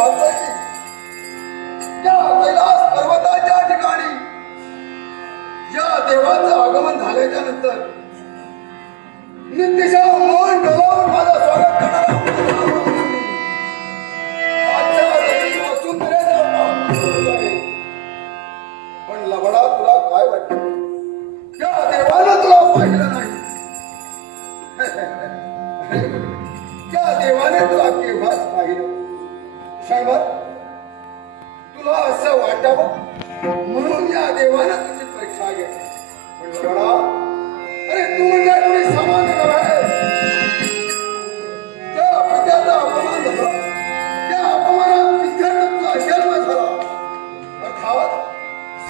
पाहतोय की या कैलास पर्वताच्या ठिकाणी या देवाचं आगमन झाल्याच्या नंतर नित्यशा मन डोलावून माझं स्वागत करणारा पण लबडा तुला काय वाटतं या देवानं तुला पाहिलं नाही त्या देवाने तुला केव्हाच पाहिलं क्षणभर तुला असं वाटावं म्हणून या देवानं तुझी परीक्षा घेतली पण लबडा अरे तू म्हणजे कोणी सामान्य नव्हे त्या पित्याचा अपमान झाला त्या अपमानात विद्यार्थी तुझा जन्म झाला अर्थात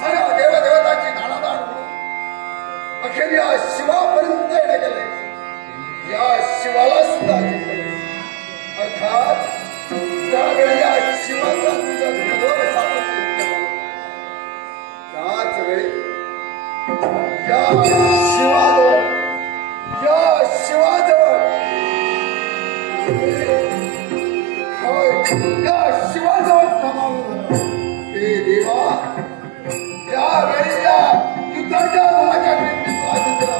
साऱ्या देवदेवताची दाणादाण म्हणून अखेर या शिवापर्यंत येणे गेले या शिवाला सुद्धा जिंकले अर्थात त्यावेळी या शिवाचा तुझा घनघोर सापत्य त्याच वेळी या शिवाजवळ थांबवलं हे देवा त्यावेळी या युद्धाच्या माझ्या नेतृत्वाला जिंकलं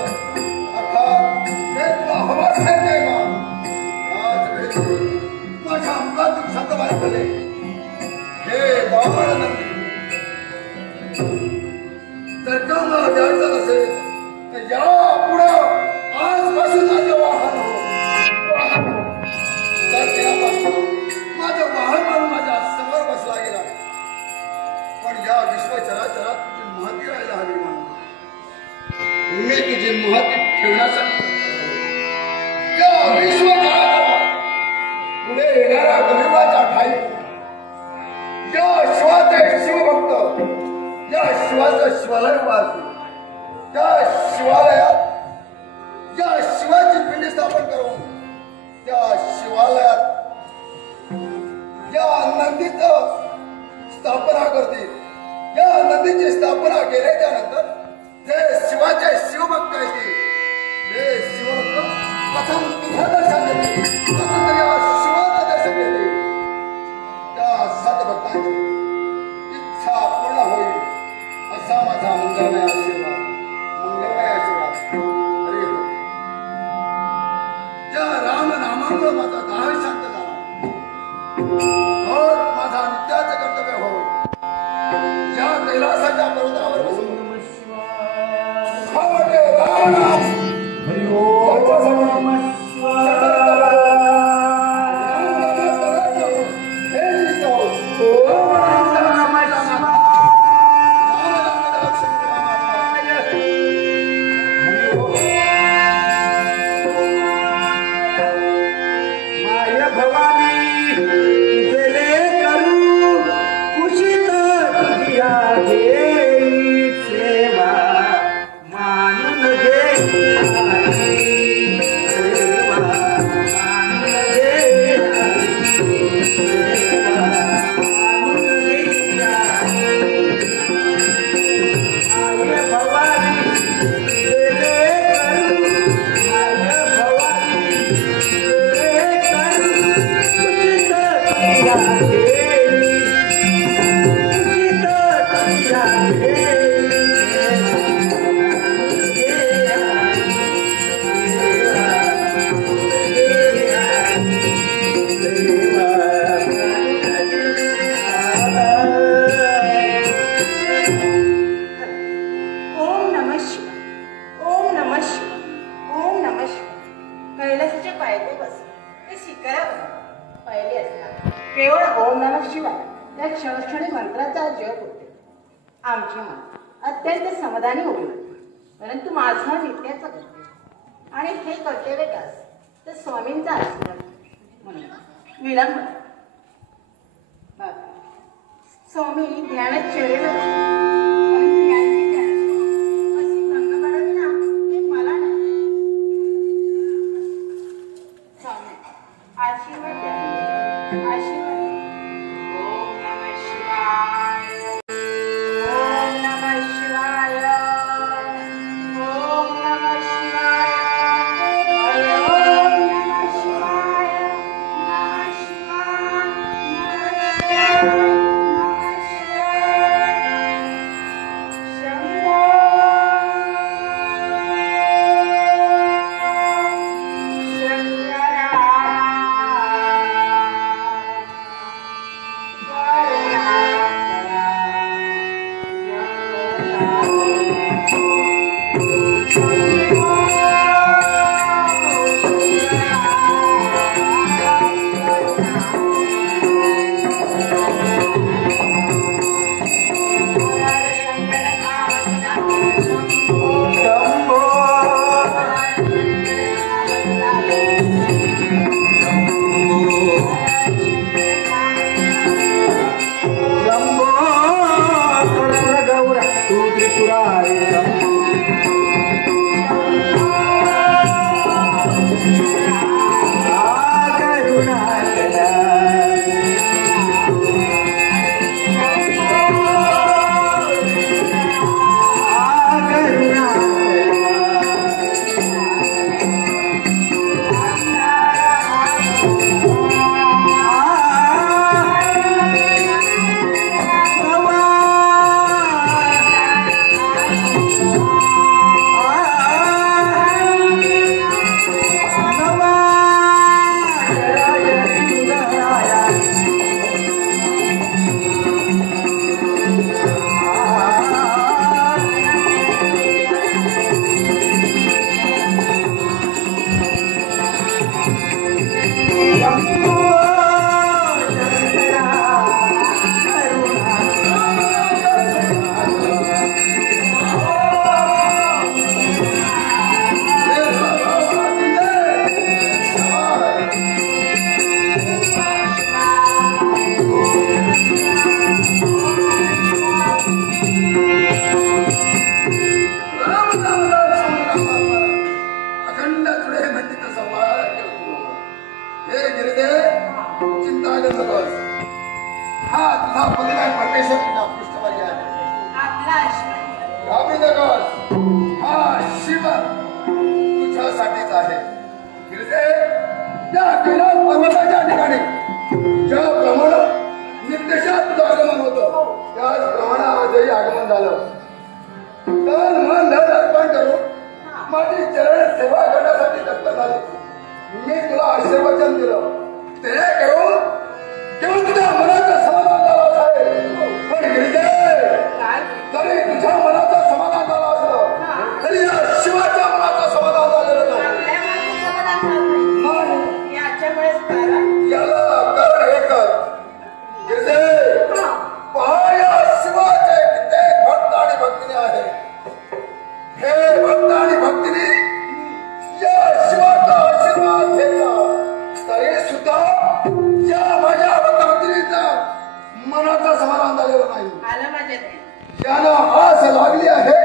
अर्थात ते तुला हवाच आहे देवा त्याच वेळी माझ्या अंगातून शब्द बाहेर पडले हे बाळनंदी जर का मला द्यायचं असेल तर या पुढं आजपासून माझं वाहन हो तर तेव्हापासून माझं वाहन म्हणून माझ्या समोर बसला गेला पण या विश्वचराचरात तुझी महती राहायला हवी म्हणून मी तुझी महती ठेवण्यासाठी या विश्वचराचरात पुढे येणाऱ्या गरीबाच्या ठाई या शिवाचे शिवभक्त या शिवाचं शिवालय उभारते त्या शिवालयात या शिवाची पिंडी स्थापन करून त्या शिवालयात या नंदीचं स्थापना करतील या नंदीची स्थापना केल्याच्या नंतर जे शिवाचे शिवभक्त येतील ते शिवभक्त प्रथम तुझं दर्शन देतील त्यानंतर या शिवाचं दर्शन देतील त्या सद्भक्तांची इच्छा पूर्ण होईल असा माझा मंगलमय आशीर्वाद अरे हो ज्या राम नामामुळे माझा दाह शांत झाला और माझा नित्याचे कर्तव्य हो ज्या कैलासाच्या पर्वतावर बसून राम नाम हरि ओम अत्यंत समाधानी होईल परंतु माझा नित्याचा कर्तव्य आणि हे कर्तव्य दास तर स्वामींचा आशीर्वाद म्हणून विलंब स्वामी ध्यानात चेहऱ्यावर ज्याला आस लागली आहे